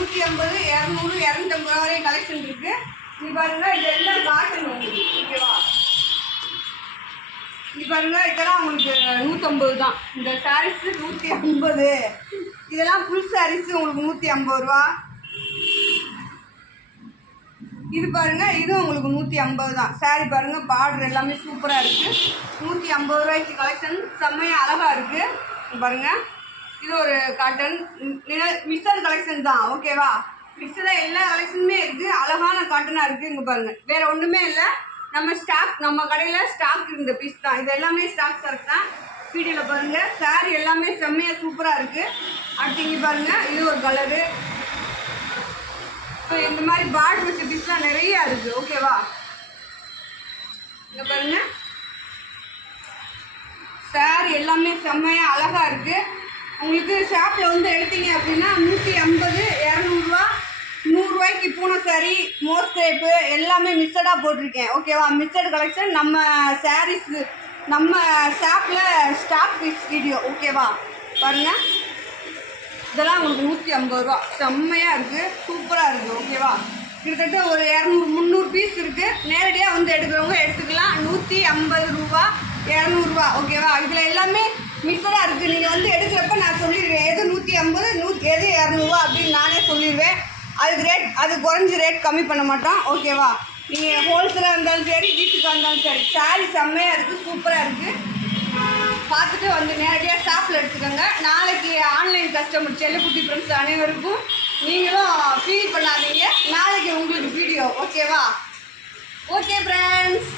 150, 200, 250 ரூபா வரையும் கலெக்ஷன் இருக்குது. இது பாருங்கள், இது எல்லாம் காட்டன் உங்களுக்கு ஓகேவா. இது பாருங்கள், இதெல்லாம் உங்களுக்கு 150 தான். இந்த சாரீஸு 150. இதெல்லாம் ஃபுல் சாரீஸு உங்களுக்கு 150 ரூபா. இது பாருங்கள், இதுவும் உங்களுக்கு 150 தான். சாரீ பாருங்கள், பார்டர் எல்லாமே சூப்பராக இருக்குது. 150 ரூபாய்க்கு கலெக்ஷன் செம்மையாக அழகாக இருக்குது பாருங்கள். இது ஒரு காட்டன் மிக்சர் கலெக்ஷன் தான் ஓகேவா. மிக்சராக எல்லா கலெக்ஷனுமே இருக்குது, அழகான காட்டனாக இருக்குது. இங்கே பாருங்கள், வேறு ஒன்றுமே இல்லை. நம்ம கடையில் ஸ்டாக் இருந்த பீஸ் தான். இது எல்லாமே ஸ்டாக் சரக்கு தான். வீடியோவில் பாருங்கள், சாரீ எல்லாமே செம்மையாக சூப்பராக இருக்குது. அடுத்து இங்கே பாருங்கள், இது ஒரு கலரு. இப்போ இந்த மாதிரி பார்டர் வச்ச பீஸ்லாம் நிறையா இருக்குது ஓகேவா. இங்கே பாருங்கள், சாரீ எல்லாமே செம்மையாக அழகாக இருக்குது. உங்களுக்கு ஷாப்பில் வந்து எடுத்தீங்க அப்படின்னா 150, 200 100 பூனை சாரீ, மோஸ்கிரேப்பு எல்லாமே மிக்சடாக போட்டிருக்கேன் ஓகேவா. மிக்சட் கலெக்ஷன் நம்ம சாரீஸ் நம்ம ஷாப்பில் ஸ்டாக் பீஸ் வீடியோ ஓகேவா. பாருங்கள், இதெல்லாம் உங்களுக்கு 150 ரூபா. செம்மையாக இருக்குது, சூப்பராக இருக்குது ஓகேவா. கிட்டத்தட்ட ஒரு 200 300 பீஸ் இருக்குது. நேரடியாக வந்து எடுக்கிறவங்க எடுத்துக்கலாம். 150 ரூபா, 200 ரூபா ஓகேவா. இதில் எல்லாமே மிக்சடாக இருக்குது. நீங்கள் வந்து எடுக்கிறப்ப நான் சொல்லிடுவேன் எது 150 எது 200 ரூபா அப்படின்னு நானே சொல்லிடுவேன். அது குறைஞ்சி ரேட் கம்மி பண்ண மாட்டோம் ஓகேவா. நீங்கள் ஹோல்சேலாக இருந்தாலும் சரி, வீட்டுக்காக இருந்தாலும் சரி, சாரீ செம்மையாக இருக்குது, சூப்பராக இருக்குது. பார்த்துட்டு வந்து நேரடியாக ஷாப்பில் எடுத்துக்கோங்க. நாளைக்கு ஆன்லைன் கஸ்டமர் செல்லக்குட்டி ஃப்ரெண்ட்ஸ் அனைவருக்கும் நீங்களும் ஃபீல் பண்ணாதீங்க. நாளைக்கு உங்களுக்கு வீடியோ ஓகேவா. Okay friends.